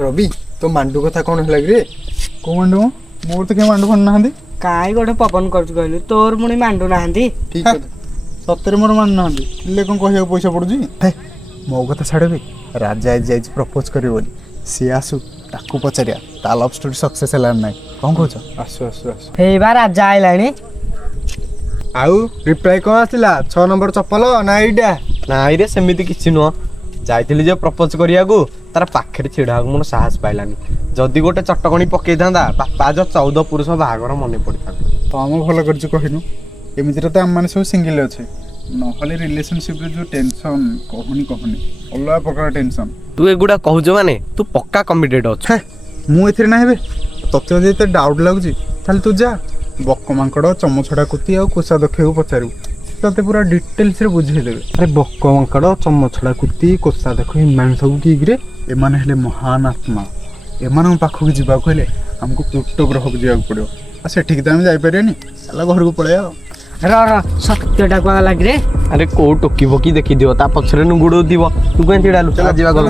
रवि तो मांडू कथा कौन है रे को मांडू मोर तो के मांडू फन ना काई गोटे पवन कर कहलु तोर मुनी मांडू ना ठीक है सତରେ मोर मान ना ले कौन कहिया पैसा पड़ुजी मो कथा छाड़बे राजा आज जाई प्रपोज करियो बोली सी आसु ताकू पचारिया ता लव स्टोरी सक्सेस हला नै कोन कहछ आसु आसु आसु हे बा राजा आइलाणी आउ रिप्लाई कोन आसिला 6 नंबर चप्पल ना एइडा नाई रे सेमिति किछि नुह जाइतिली जे प्रपोज करियागु तार पाखरे छिड़ागु मोर साहस पाइलानी जदी गोटे चटकणी पकेइ थांदा बापा जो 14 पुरुष बाहागर मने पड़ता तो हम भल करछु कहिनु एमिति त हम माने सब सिंगल अछि नहले रिलेशनशिप रे जो टेंशन कहनी अलग प्रकार टेंशन तू एगुडा कहू जो माने तू पक्का कमिटेड अछ मु एथिरे ना हेबे तते जे त डाउट लागुची ताले तू जा बक्क मांकड़ चमछड़ा कुती आ कोसा दखेउ पचारू तते पूरा डिटेल्स रे बुझे देबे अरे बक्क मांकड़ चमछड़ा कुती कोसा देखो हिमान सब की रे एमाने हेले महान आत्मा एमान पाखक जीवा कहले हमको प्लूटो ग्रह को जीवा पड़ो आ सेठी त हम जाई परियानी चला घर को पळे आ र सत्यटा कोला लाग रे अरे को टोकी बोकी देखि दियो ता पछरे नु गुडो दिबो तू कोन तिडालु चला जीवा गल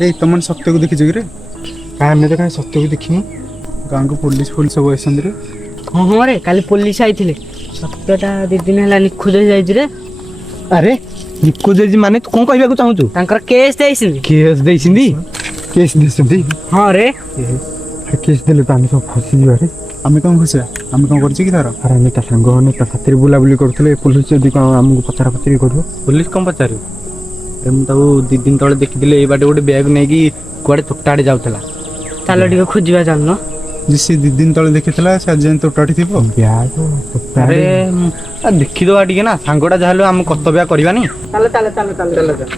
ଏଇ ତମମାନେ ସତ୍ୟକୁ ଦେଖିଛ କି ରେ? କାଇଁ ଆମେ ତ କାଇଁ ସତ୍ୟକୁ ଦେଖିନୁ। ଗାଁକୁ ପୋଲିସ ଫୋଲିସ ସବୁ ଆସନ୍ତି ରେ। ହଁ ହଁ ରେ କାଲି ପୋଲିସ ଆଇଥିଲେ। ସତ୍ୟଟା 2 ଦିନ ହେଲା ନିଖୋଜ ହେଇଯାଇଛି ରେ। ଆରେ ନିଖୋଜ ହେଇଛି ମାନେ ତୁ କ'ଣ କହିବାକୁ ଚାହୁଁଛୁ? ତାଙ୍କର କେସ୍ ଦେଇଛନ୍ତି। କେସ୍ ଦେଇଛନ୍ତି? କେସ୍ ଦେଇଛନ୍ତି? ହଁ ରେ। କେସ୍ ଦେଲେ ତ ଆମେ ସବୁ ଫସିଯିବା ରେ। ଆମେ କ'ଣ ଖୁସିବା? ଆମେ କ'ଣ କରିଛୁ କି ତାର? ଆରେ ଆମେ ତା ସାଙ୍ଗମାନେ ତା ସାଥିରେ ବୁଲାବୁଲି କରୁଥିଲେ। ପୋଲିସ ଯଦି କ'ଣ ଆମକୁ ପଚରା ପଚରି କରିବ? ପୋଲିସ କ'ଣ ପଚାରିବ? ମୁଁ ତାକୁ 2 ଦିନ ତଳେ ଦେଖିଥିଲି ଏଇ ବାଟେ ଗୋଟେ ବ୍ୟାଗ୍ ନେଇକି କୁଆଡ଼େ ତୋଟା ଆଡ଼େ ଯାଉଥିଲା। ଚାଲ ଟିକେ ଖୋଜିବା ଚାଲୁନ। ଯେ ସେ 2 ଦିନ ତଳେ ଦେଖିଥିଲା ସେ ଆଜି ଯାଏଁ ତୋଟାଠି ଥିବ। ବ୍ୟାଗ୍ ଆରେ ଦେଖିଦବା ଟିକେ ନା, ସାଙ୍ଗଟା ଯାହା ହେଲେ ଆମେ କର୍ତ୍ତବ୍ୟ କରିବାନି। ଚାଲ ଚାଲ ଚାଲ ଚାଲ ଚାଲ ଚାଲ।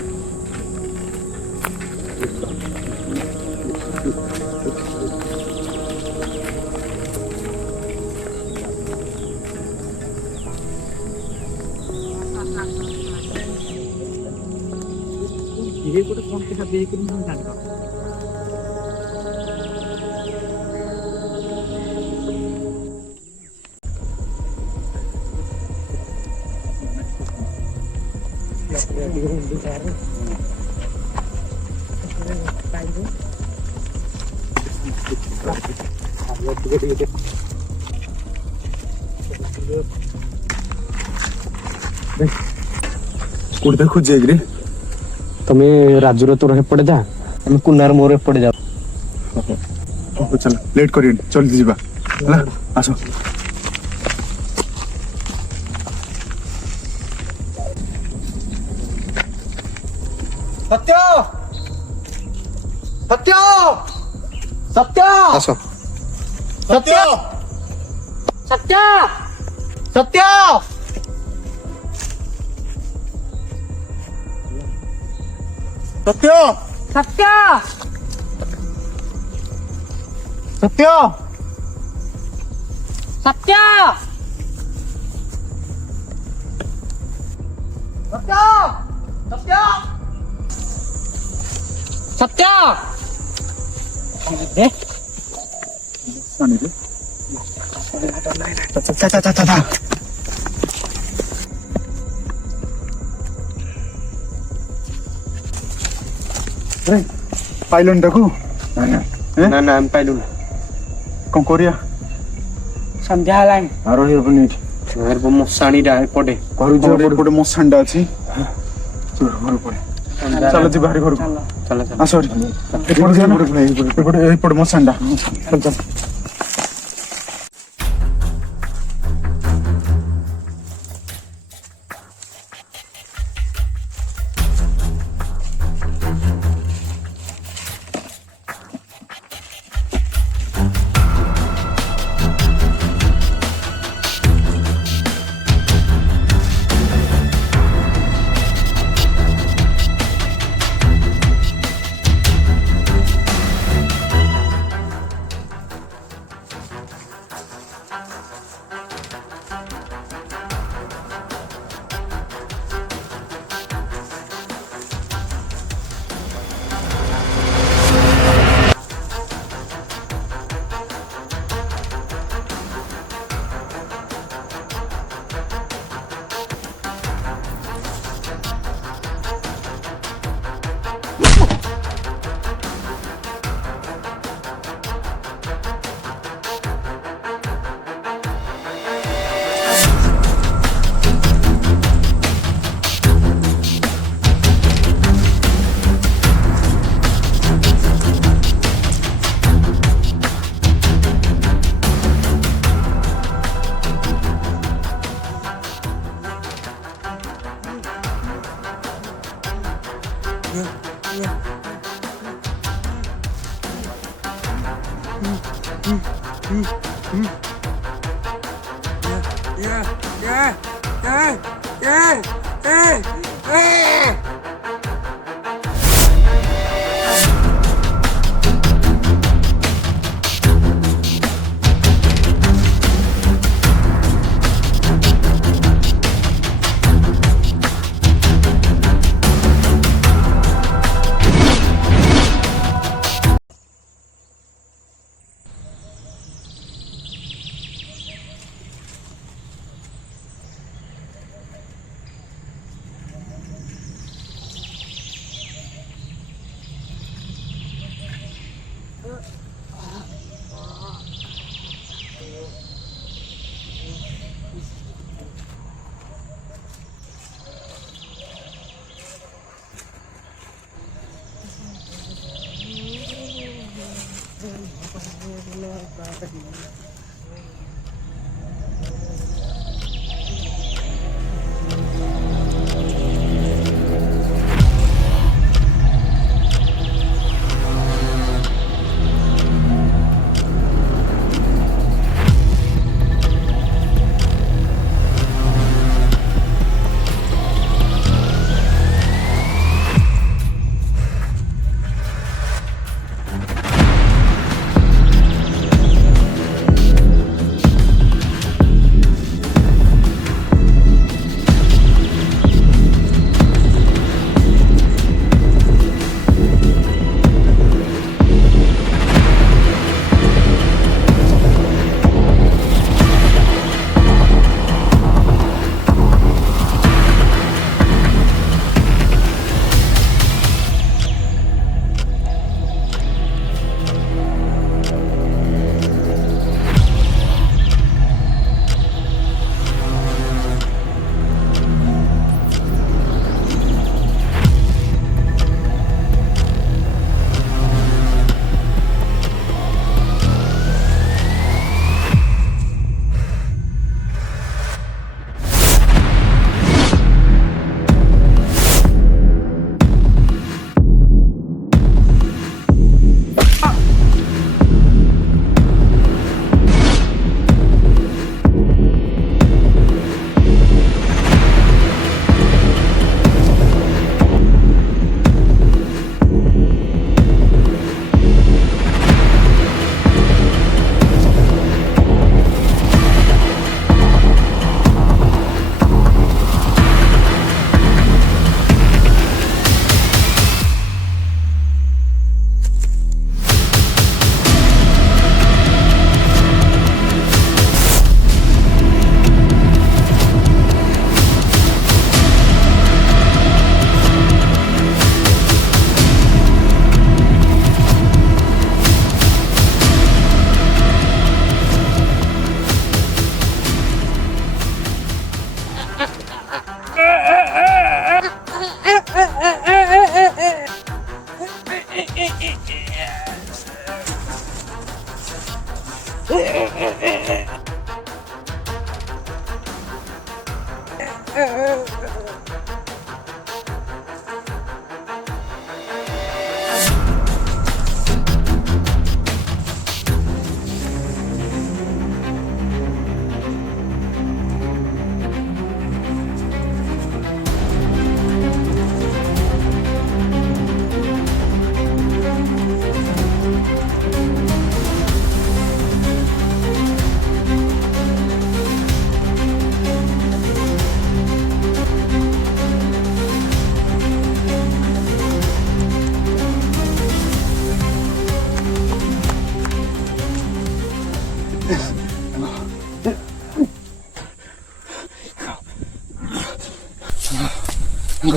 ଗୋଟେ କ'ଣ ସେଟା ଦେଇକରି ମୁଁ ଜାଣିପାରୁନି। କୋଉଠି ତାକୁ ଖୋଜିବା କି ରେ? ତମେ ରାଜୁର ତୋର ଏପଟେ ଯା, ଆମେ କୁନାର ମୋର ଏପଟେ ଯାଉ। ହଉ ଚାଲ ଲେଟ୍ କରିବେନି, ଜଲ୍ଦି ଯିବା ହେଲା। ଆସ। ସତ୍ୟ ସତ୍ୟ ସତ୍ୟ ଆସ। ସତ୍ୟ ସତ୍ୟ ସତ୍ୟ ସତ୍ୟ ସତ୍ୟ ସତ୍ୟ ସତ୍ୟ ସତ୍ୟ ଶୁଣିଲେ। ପାଇଲନି ତାକୁ? ନା ନା ଆମେ ପାଇଲୁନି। କ'ଣ କରିବା? ସନ୍ଧ୍ୟା ହେଲାଣି। ଆଉ ରହିହବନି ଏଠି। ମଶାଣିଟା ଏପଟେ ଗୋଟେ ମଶାଣିଟା ଅଛି। ଘର ପଳେ ଚାଲ ଯିବା ହାରି ଘରକୁ। ଚାଲ ଚାଲ ଆସ ଏପଟେ ମଶାଣିଟା। ଚାଲ ଚାଲ।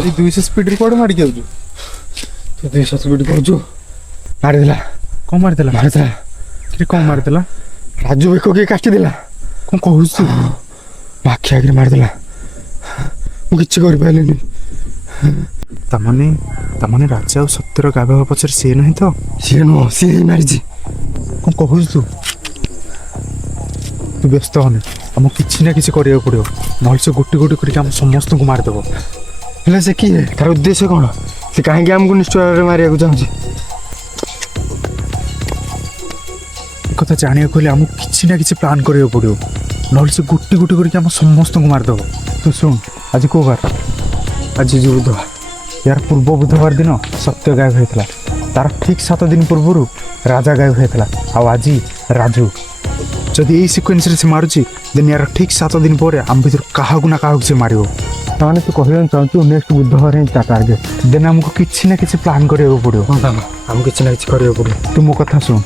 ଏଇ 200 ସ୍ପିଡରେ କୁଆଡେ ମାରିକି ଆଉଛୁ? ତୁ 200 ସ୍ପିଡ କରୁଛୁ? ମାରିଦେଲା। କଣ ମାରିଦେଲା? ମାରିଦେଲା। କିରେ କଣ ମାରିଦେଲା? ରାଜୁ ବେକ କିଏ କାଟିଦେଲା। କଣ କହୁଛୁ? ଆଖି ଆଗରେ ମାରିଦେଲା। ମୁଁ କିଛି କରିପାରିଲିନି। ତାମାନେ ରାଜା ଆଉ ସତ୍ୟର ଗାଭା ପଛରେ ସିଏ ନାହିଁ ତ? ସିଏ ନୁହଁ, ସିଏ ହିଁ ମାରିଛି। କଣ କହୁଛୁ ତୁ? ତୁ ବ୍ୟସ୍ତ ହନି, ଆମକୁ କିଛି ନା କିଛି କରିବାକୁ ପଡ଼ିବ, ନହେଲେ ସେ ଗୋଟି ଗୋଟି କରିକି ଆମ ସମସ୍ତଙ୍କୁ ମାରିଦେବ। ହେଲେ ସେ କିଏ? ତାର ଉଦ୍ଦେଶ୍ୟ କ'ଣ? ସେ କାହିଁକି ଆମକୁ ନିଶ୍ଚୟରେ ମାରିବାକୁ ଚାହୁଁଛି? କଥା ଜାଣିବାକୁ ହେଲେ ଆମକୁ କିଛି ନା କିଛି ପ୍ଲାନ୍ କରିବାକୁ ପଡ଼ିବ, ନହେଲେ ସେ ଗୋଟି ଗୋଟି କରିକି ଆମ ସମସ୍ତଙ୍କୁ ମାରିଦେବ। ତୁ ଶୁଣ, ଆଜି କେଉଁ ବାର? ଆଜି ଯେଉଁ ବୁଧବାର, ୟାର ପୂର୍ବ ବୁଧବାର ଦିନ ସତ୍ୟ ଗାୟବ ହୋଇଥିଲା, ତାର ଠିକ୍ 7 ଦିନ ପୂର୍ବରୁ ରାଜା ଗାୟବ ହୋଇଥିଲା, ଆଉ ଆଜି ରାଜୁ। ଯଦି ଏଇ ସିକ୍ୱେନ୍ସରେ ସେ ମାରୁଛି, ଦେନ୍ ୟାର ଠିକ୍ 7 ଦିନ ପରେ ଆମ ଭିତରୁ କାହାକୁ ନା କାହାକୁ ସେ ମାରିବ। ତାମାନେ ତୁ କହିବାକୁ ଚାହୁଁଛୁ ନେକ୍ସଟ ବୁଧବାର ହିଁ ତା ଟାର୍ଗେଟ୍? ଦେନ୍ ଆମକୁ କିଛି ନା କିଛି ପ୍ଲାନ୍ କରିବାକୁ ପଡ଼ିବ। ଆମକୁ କିଛି ନା କିଛି କରିବାକୁ ପଡ଼ିବ। ତୁ ମୋ କଥା ଶୁଣ,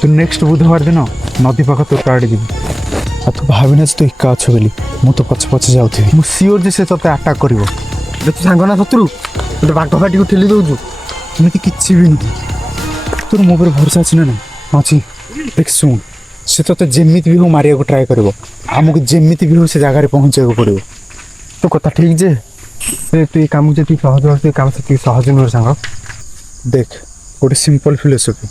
ତୁ ନେକ୍ସଟ ବୁଧବାର ଦିନ ନଦୀ ପାଖ ତୋଟ ଆଡ଼େ ଯିବୁ, ଆଉ ତୁ ଭାବିନା ଯେ ତୁ ଏକା ଅଛୁ ବୋଲି, ମୁଁ ତ ପଛେ ପଛେ ଯାଉଥିବି। ମୁଁ ସିଓର ଯେ ସେ ତୋତେ ଆଟାକ୍ କରିବ। ତୁ ସାଙ୍ଗ ନା ଶତ୍ରୁ? ତୁ ବାଘ ଫାଟିକୁ ଠେଲି ଦେଉଛୁ। ଏମିତି କିଛି ବି ନୁହେଁ। ତୋର ମୋ ଉପରେ ଭରସା ଅଛି ନା ନାହିଁ? ଅଛି। ଦେଖ ଶୁଣ, ସେ ତୋତେ ଯେମିତି ବି ହଉ ମାରିବାକୁ ଟ୍ରାଏ କରିବ, ଆମକୁ ଯେମିତି ବି ହଉ ସେ ଜାଗାରେ ପହଞ୍ଚିବାକୁ ପଡ଼ିବ। ତୋ କଥା ଠିକ୍ ଯେ ତୁ ଏ କାମକୁ ଯେତିକି ସହଜ ହଉଛି, ଏ କାମ ସେତିକି ସହଜ ନୁହେଁ ସାଙ୍ଗ। ଦେଖ, ଗୋଟେ ସିମ୍ପଲ୍ ଫିଲୋସଫି,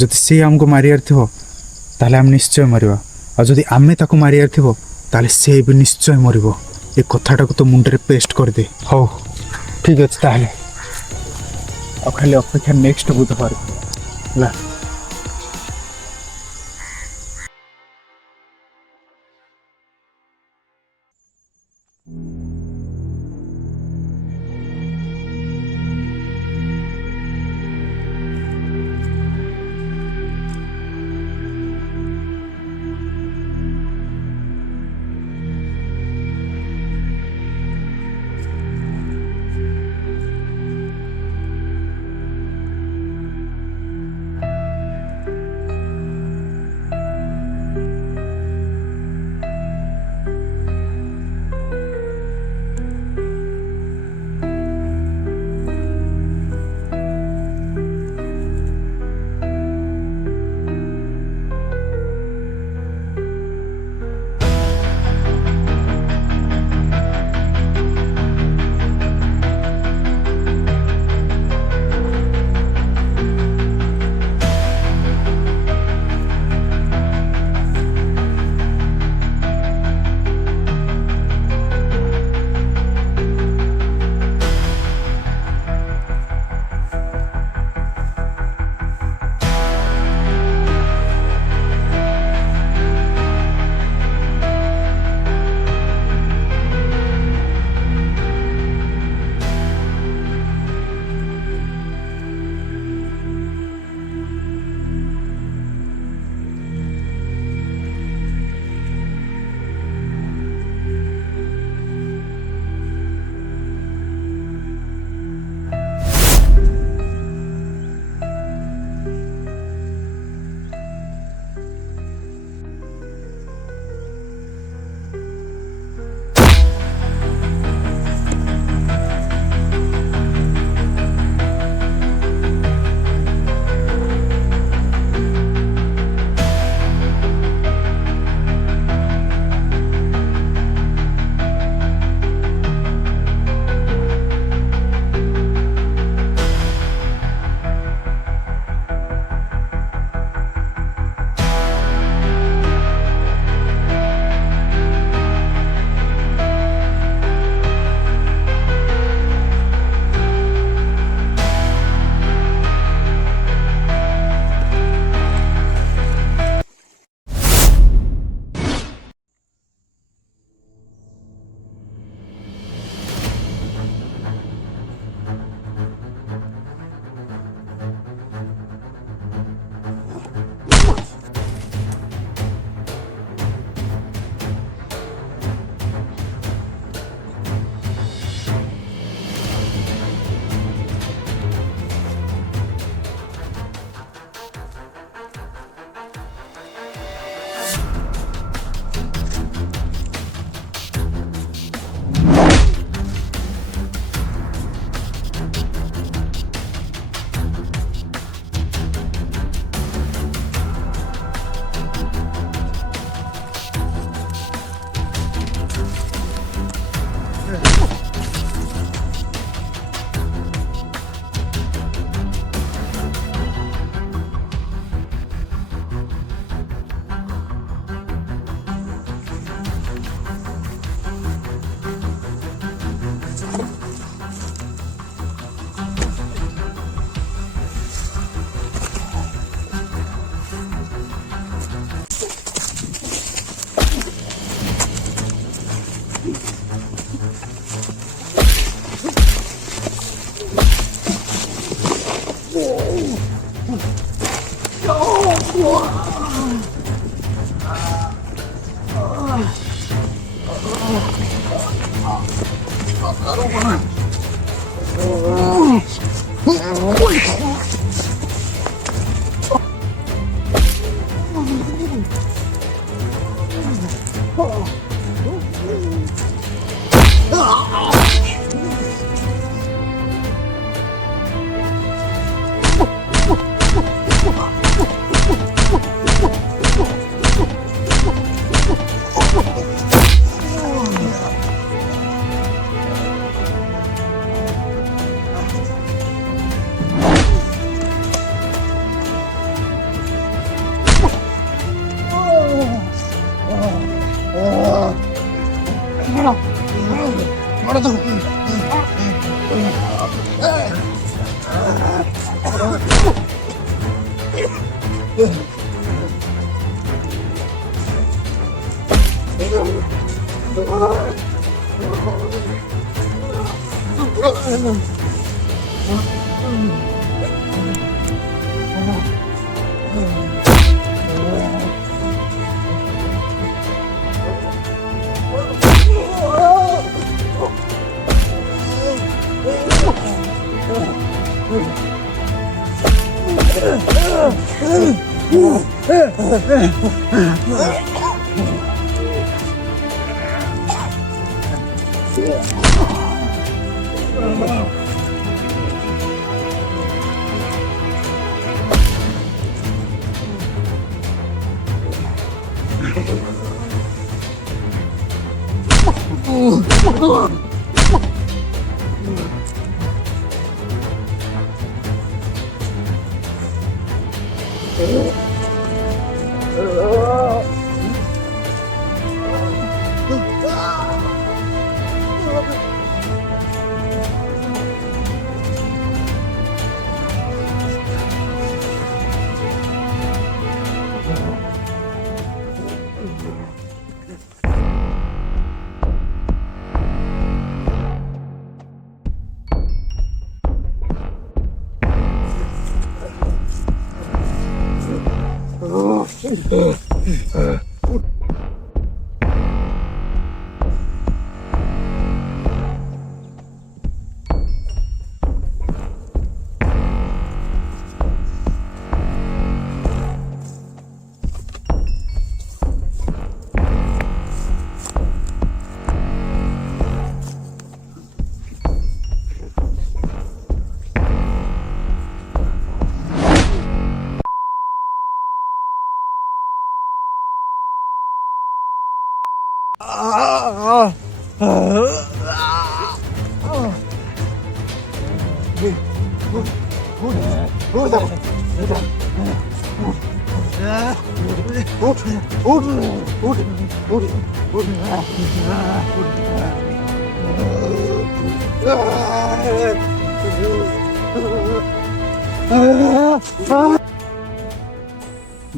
ଯଦି ସେ ଆମକୁ ମାରିବାର ଥିବ ତାହେଲେ ଆମେ ନିଶ୍ଚୟ ମାରିବା, ଆଉ ଯଦି ଆମେ ତାକୁ ମାରିବାର ଥିବ ତାହେଲେ ସେ ବି ନିଶ୍ଚୟ ମରିବ। ଏ କଥାଟାକୁ ତ ମୁଣ୍ଡରେ ପେଷ୍ଟ କରିଦେ। ହଉ ଠିକ୍ ଅଛି ତାହେଲେ। ଆଉ ଖାଲି ଅପେକ୍ଷା ନେକ୍ସଟ ବୁଧବାର ହେଲା।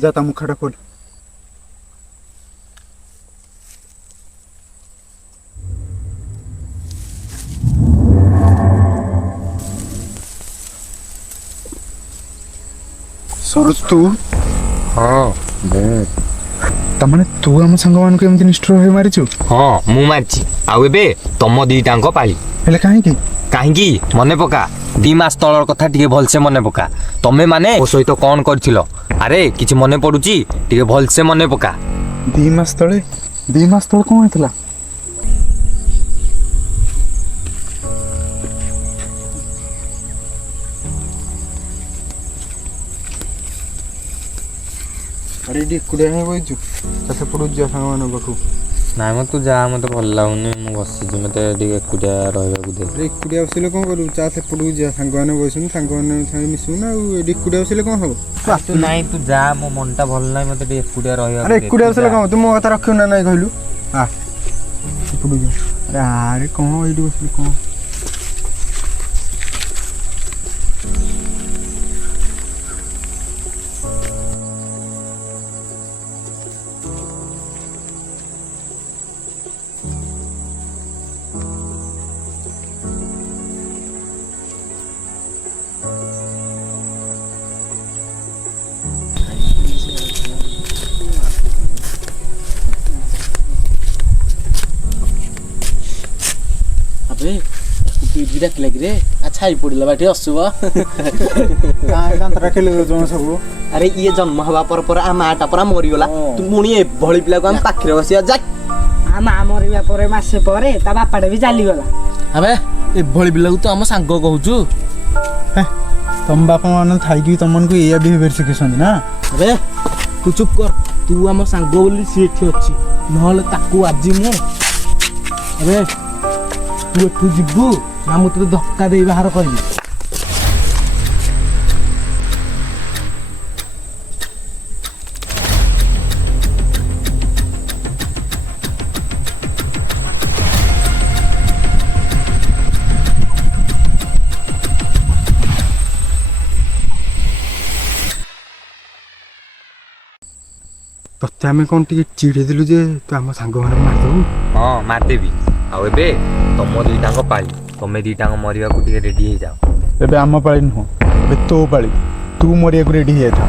जाता मुखाटा खोल. ସରୋଜ ତୁ? ହଁ ମୁଁ. ତାମାନେ ତୁ ଆମ ସାଙ୍ଗମାନଙ୍କୁ ଏମିତି ନିଷ୍ଠୁର ଭାବେ ମାରିଛୁ? ହଁ ମୁଁ ମାରିଛି. ଆଉ ଏବେ ତମ ଦିଟାଙ୍କ ପାଳି. ହେଲେ କାହିଁକି? କାହିଁକି ମନେ ପକା, 2 ମାସ ତଳର କଥା ଟିକେ ଭଲସେ ମନେ ପକା. ତମେ ମାନେ ମୋ ସହିତ କ'ଣ କରିଥିଲ? ଆରେ କିଛି ମନେ ପଡୁଛି? ଟିକେ ଭଲସେ ମନେ ପକା. 2 ମାସ ତଳେ? 2 ମାସ ତଳେ କ'ଣ ହେଇଥିଲା? ଆରେ ଏଠି ଏକୁଟିଆ ହିଁ ବଇଛୁ, ସେପଟକୁ ଯିବା ସାଙ୍ଗମାନଙ୍କ ପାଖକୁ. ନାଇଁ ମ ତୁ ଯା, ମତେ ଭଲ ଲାଗୁନି, ମୁଁ ବସିଛି, ମତେ ଟିକେ ଏକୁଟିଆ ରହିବାକୁ ଦେ. ଏକୁଟିଆ ବସିଲେ କ'ଣ କରିବୁ? ଚା ସେପଟକୁ ଯିବା, ସାଙ୍ଗମାନେ ବସିଛନ୍ତି, ସାଙ୍ଗମାନଙ୍କ ସାଙ୍ଗେ ମିଶିବୁ ନା. ଆଉ ଏଠି ଏକୁଟିଆ ବସିଲେ କ'ଣ ହବ? ତୁ ନାଇଁ ତୁ ଯା, ମୋ ମନଟା ଭଲ ନାହିଁ, ମତେ ଟିକେ ଏକୁଟିଆ ରହିବାକୁ ଆରେ ଏକୁଟିଆ ବସିଲେ କ'ଣ ହବ? ତୁ ମୋ କଥା ରଖିବୁ ନା ନାହିଁ କହିଲୁ? ସେପଟକୁ ଯିବା. ଆରେ କ'ଣ ଏଇଠି ବସିଲି କ'ଣ? ପିଠି ଡାକିଲା କିରେ ଛାଇ ପଡ଼ିଲା ବାଟି ଅଶୁଭ ଦାନ୍ତଟା ଖେଳି ଦେଉଛ ସବୁ। ଆରେ ଇଏ ଜନ୍ମ ହେବା ପରେ ଆ ମାଟା ପରା ମରିଗଲା ତୁ ପୁଣି ଏଭଳି ପିଲାକୁ ଆମେ ପାଖରେ ବସିବା ଯା ଆ ମା ମରିବା ପରେ ମାସେ ପରେ ତା ବାପାଟା ବି ଚାଲିଗଲା। ଆବେ ଏଭଳି ପିଲାକୁ ତୁ ଆମ ସାଙ୍ଗ କହୁଛୁ? ତମ ବାପା ମାନେ ଥାଇକି ତମମାନଙ୍କୁ ଏଇଆ ବିହେଭିୟର ଶିଖେଇଛନ୍ତି ନା? ଆବେ ତୁ ଚୁପ୍ କର ତୁ ଆମ ସାଙ୍ଗ ବୋଲି ସିଏ ଏଠି ଅଛି ନହେଲେ ତାକୁ ଆଜି ମୁଁ ଆବେ ତୁ ଏଠୁ ଯିବୁ ନା ମୁଁ ତୋତେ ଧକ୍କା ଦେଇ ବାହାର କରିବି? ତତେ ଆମେ କ'ଣ ଟିକେ ଚିଡ଼େଇ ଦେଲୁ ଯେ ତୁ ଆମ ସାଙ୍ଗମାନଙ୍କୁ ମାରିଦେବୁ? ହଁ ମାରିଦେବି। ଆଉ ଏବେ ତମ ଦୁଇଟାଙ୍କ ପାଳି, ତମେ ଦୁଇଟାଙ୍କ ମରିବାକୁ ଟିକେ ରେଡି ହେଇଯାଅ। ଏବେ ଆମ ପାଳି ନୁହଁ, ଏବେ ତୋ ପାଳି। ତୁ ମରିବାକୁ ରେଡି ହେଇଯାଇଥା।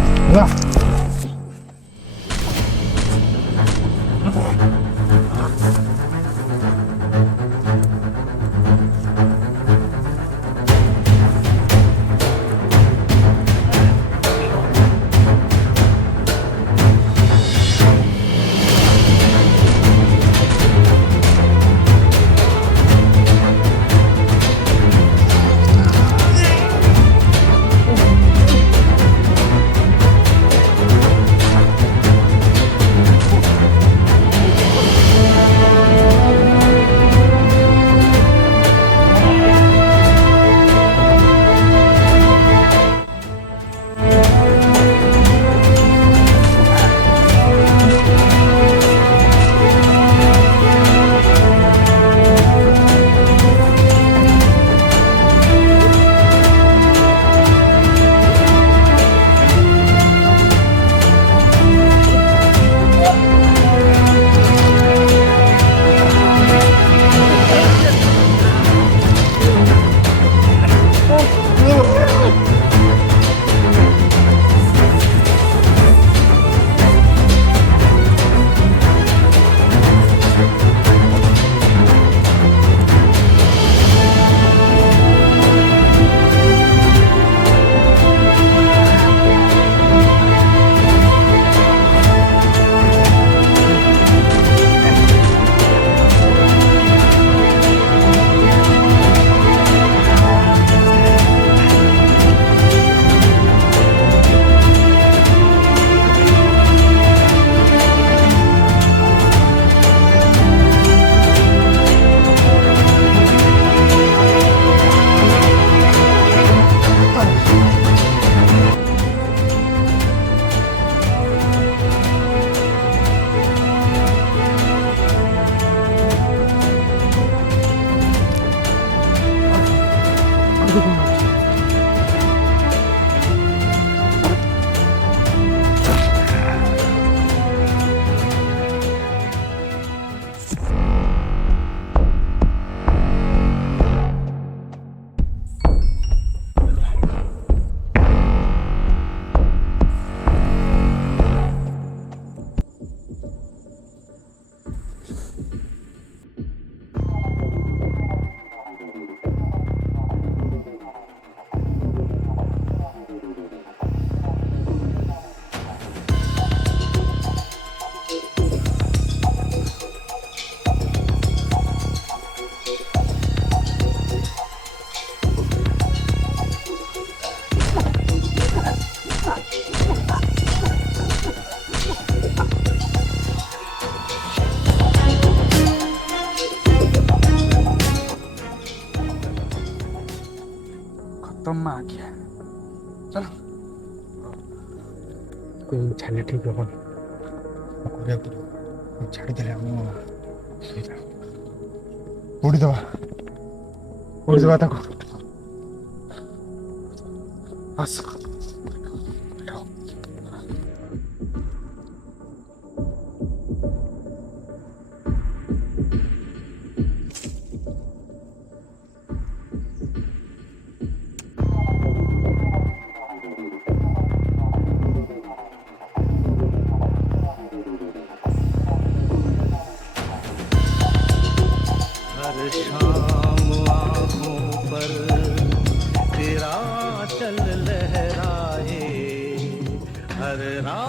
ତମ ଆଜ୍ଞା ଚାଲ ଛାଡ଼ିଲେ ଠିକ୍ ହବନି କରିବାକୁ ପଡ଼ିବ। ଛାଡ଼ିଦେଲେ ଆମ ପୋଡ଼ିଦେବା ତାକୁ। ଆସ शाम आँखों हरे राम